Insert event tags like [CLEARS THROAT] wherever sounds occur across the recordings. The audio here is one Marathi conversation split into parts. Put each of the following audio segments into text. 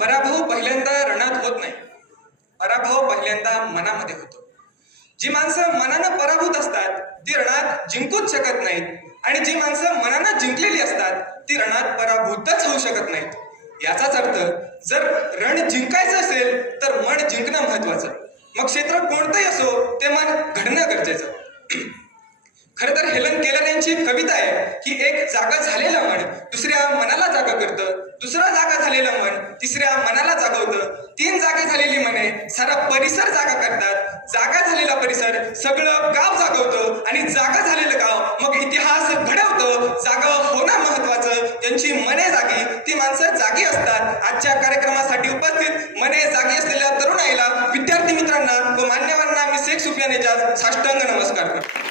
पराभव पहिल्यांदा रणात होत नाही. पराभव पहिल्यांदा मनामध्ये होतो. जी माणसं मनानं पराभूत असतात ती रणात जिंकूच शकत नाहीत आणि जी माणसं मनानं जिंकलेली असतात ती रणात पराभूतच होऊ शकत नाहीत. याचाच अर्थ जर रण जिंकायचं असेल तर मन जिंकणं महत्वाचं मग क्षेत्र कोणतंही असो ते मन घडणं गरजेचं. खरं तर हेलन केलर यांची कविता आहे की एक जागा झालेलं मन दुसऱ्या मनाला जागा करतं दुसरा जागा झालेलं मन तिसऱ्या मनाला जागवतं. तीन जागे झालेली मने सारा परिसर जागा करतात. जागा झालेला परिसर सगळं गाव जागवतं आणि जागा झालेलं गाव मग इतिहास घडवतं. जागा होणं महत्वाचं. त्यांची मने जागी ती माणसं जागी असतात. आजच्या कार्यक्रमासाठी उपस्थित मने जागी असलेल्या तरुणाईला विद्यार्थी मित्रांना व मान्यवरांना मी शेख सुफियानेच्या साष्टांग नमस्कार करतो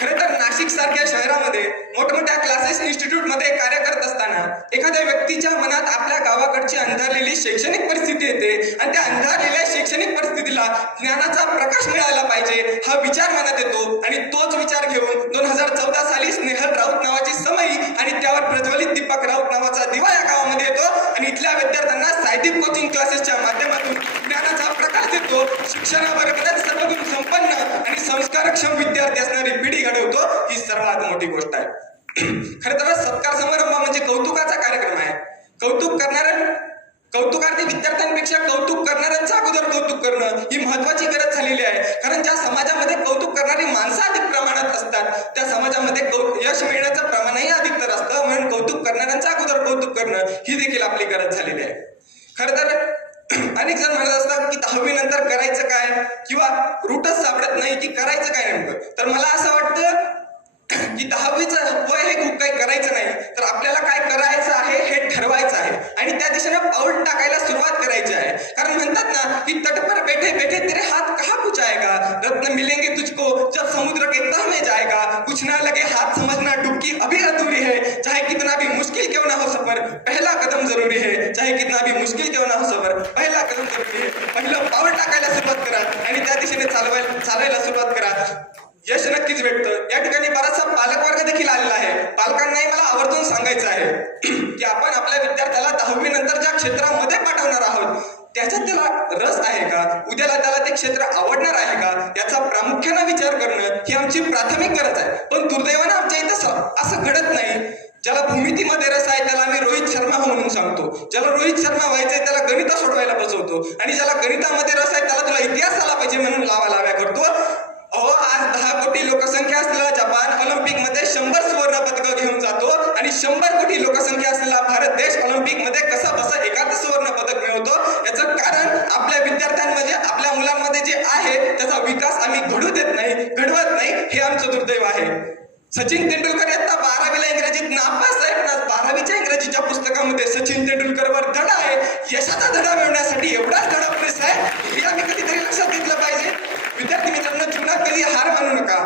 खरं तर नाशिक सारख्या शहरामध्ये मोठमोठ्या क्लासेस इन्स्टिट्यूटमध्ये कार्य करत असताना एखाद्या व्यक्तीच्या मनात आपल्या गावाकडची अंधारलेली शैक्षणिक परिस्थिती येते आणि त्या अंधारलेल्या शैक्षणिक परिस्थितीला ज्ञानाचा प्रकाश मिळाला पाहिजे हा विचार मनात येतो आणि तोच विचार घेऊन दोन हजार चौदा साली स्नेहल राऊत नावाची समयी आणि त्यावर प्रज्वलित दीपक राऊत नावाचा दिवा या गावामध्ये येतो आणि इथल्या विद्यार्थ्यांना साहित्यिक कोचिंग क्लासेसच्या माध्यमातून ज्ञानाचा प्रकाश देतो शिक्षणावर ही मोठी गोष्ट आहे. [CLEARS THROAT] खरं तर सत्कार समारंभ म्हणजे कौतुकाचा कार्यक्रम आहे. कौतुक करणाऱ्या कौतुकार्थी विद्यार्थ्यांपेक्षा कौतुक करणाऱ्यांचं अगोदर कौतुक करणं ही महत्वाची गरज झालेली आहे. कारण ज्या समाजामध्ये कौतुक करणारी माणसं अधिक प्रमाणात असतात त्या समाजामध्ये यश मिळण्याचं प्रमाणही अधिक तर असतं. म्हणून कौतुक करणाऱ्यांच्या अगोदर कौतुक करणं ही देखील आपली गरज झालेली आहे. खरं तर [CLEARS THROAT] अनेक जण म्हणत असतात की दहावी नंतर करायचं काय? किंवा रूटच सापडत नाही की करायचं काय नेमकं? तर मला असं वाटतं की दहावीचं वय हे खूप काही करायचं नाही तर आपल्याला काय करायचं आहे हे ठरवायचं आहे आणि त्या दिशेनं पाऊल टाकायला सुरुवात आहे. कारण म्हणतात ना की तट पर बैठे बैठे तेरे हाथ कहाँ पुचाएगा रत्न मिलेंगे तुझको जब समुद्र के तह में जाएगा। कुछ ना लगे हाथ समझना डुबकी अभी अधूरी है। चाहे कितना भी मुश्किल क्यों ना हो सफर पहला कदम जरूरी है। चाहे कितना भी मुश्किल क्यों ना हो सफर पहिला कदम जरूरी है। पहिलं पाऊल टाकायला सुरुवात करा आणि त्या दिशेने चालवायला चालायला सुरुवात करा. यश नक्कीच भेटतं. या ठिकाणी बराचसा पालक वर्ग देखील आलेला आहे. पालकांनाही मला आवर्जून सांगायचं आहे [CLEARS THROAT] की आपण आपल्या विद्यार्थ्याला दहावी नंतर ज्या क्षेत्रामध्ये त्याच्यात त्याला रस आहे का? उद्याला त्याला ते क्षेत्र आवडणार आहे का? याचा प्रामुख्याने विचार करणं ही आमची प्राथमिक गरज आहे. पण दुर्दैवानं आमच्या इथं असं घडत नाही. ज्याला भूमितीमध्ये रस आहे त्याला आम्ही रोहित शर्मा हो म्हणून सांगतो. ज्याला रोहित शर्मा व्हायचंय त्याला गणित सोडवायला बसवतो आणि ज्याला गणितामध्ये रस आहे त्याला तुला इतिहास आला पाहिजे म्हणून लावा लाव्या करतो अहो आज दहा कोटी लोकसंख्या असलेला जपान ऑलिम्पिकमध्ये शंभर सुवर्ण पदक घेऊन जातो आणि शंभर कोटी लोकसंख्या असलेला भारत देश ऑलिम्पिकमध्ये कसा बसा एखादं सुवर्ण पदक मिळवतो याचं कारण आपल्या विद्यार्थ्यांमध्ये आपल्या मुलांमध्ये जे आहे त्याचा विकास आम्ही घडू देत नाही घडवत नाही हे आमचं दुर्दैव आहे. सचिन तेंडुलकर आता बारावीला इंग्रजीत नापास आहे पण आज बारावीच्या इंग्रजीच्या पुस्तकामध्ये सचिन तेंडुलकरवर धडा आहे. यशाचा धडा मिळवण्यासाठी एवढाच धडा पुरेसा आहे हे आम्ही कधीतरी लक्षात घेतलं पाहिजे. विद्यार्थी मित्रांनो जीवनात कधी हार मानू नका.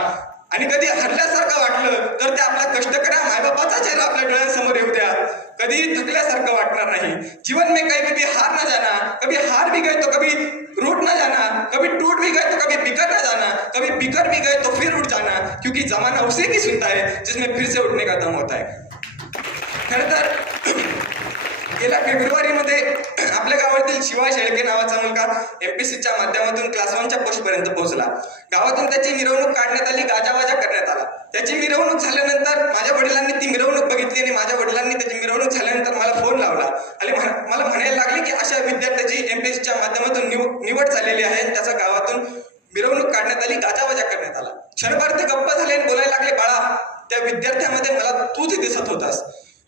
आणि कधी हरल्यासारखं वाटलं तर ते आपला कष्टकऱ्या मायबापाचा चेहरा आपल्या डोळ्यांसमोर येऊ द्या. कधी थकल्यासारखं वाटणार नाही. जीवन में काही कभी हार ना जाना कभी हार भी गए तो कभी रूट ना जाना कभी टूट भी गए तो कभी बिखर ना जाना कभी बिखर भी गए तो फिर उठ क्योंकि जमाना उसे की सुनता है जिसमें फिर से उठने का दम होता है। खरंतर गेल्या फेब्रुवारीमध्ये आपल्या गावातील शिवाय शेळके नावाचा मुलगा एमपीसीच्या माध्यमातून क्लास वनच्या पोस्ट पर्यंत पोहोचला. गावातून त्याची मिरवणूक काढण्यात आली गाजावाजा करण्यात आला. त्याची मिरवणूक झाल्यानंतर माझ्या वडिलांनी ती मिरवणूक बघितली आणि माझ्या वडिलांनी त्याची मिरवणूक झाल्यानंतर मला फोन लावला आणि म्हण- मला म्हणायला लागले की अशा विद्यार्थ्याची एमपीसीच्या माध्यमातून निव- निवड झालेली आहे आणि त्याच्या गावातून मिरवणूक काढण्यात आली गाजावाजा करण्यात आला क्षणभर ते गप्प झाले आणि बोलायला लागले बाळा त्या विद्यार्थ्यामध्ये मला तूच दिसत होतास.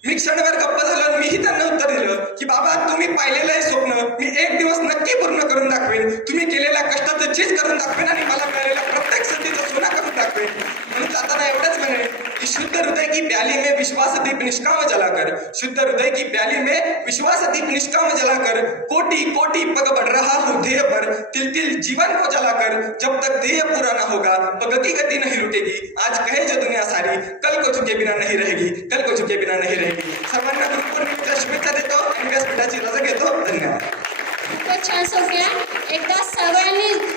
मी क्षणभर गप्प झालो आणि मीही त्यांना उत्तर दिलं की बाबा तुम्ही पाहिलेलं आहे स्वप्न. मी एक दिवस नक्की पूर्ण करून दाखवेन. तुम्ही केलेल्या कष्टाचं चीज करून दाखवेन आणि मला मिळालेल्या प्रत्येक संधीचं सोना करून दाखवेन. जाताना एवढंच म्हणे की शुद्ध हृदय की प्याली में विश्वास दीप निष्काम जलाकर शुद्ध हृदय की प्याली में विश्वास दीप निष्काम जलाकर कोटि कोटि पग बढ़ रहा हूँ ध्येय पर, तिल तिल जीवन को जलाकर जब तक ध्येय पूरा ना होगा, पग की गति नहीं रुकेगी आज कहे जो दुनिया सारी, कल को झुके बिना नहीं रहेगी, कल को झुके बिना नहीं रहेगी। सर्वांना गुरुपौर्णिमेच्या शुभेच्छा देतो घेतो धन्यवाद। खूपच छान सोफिया एकदा करून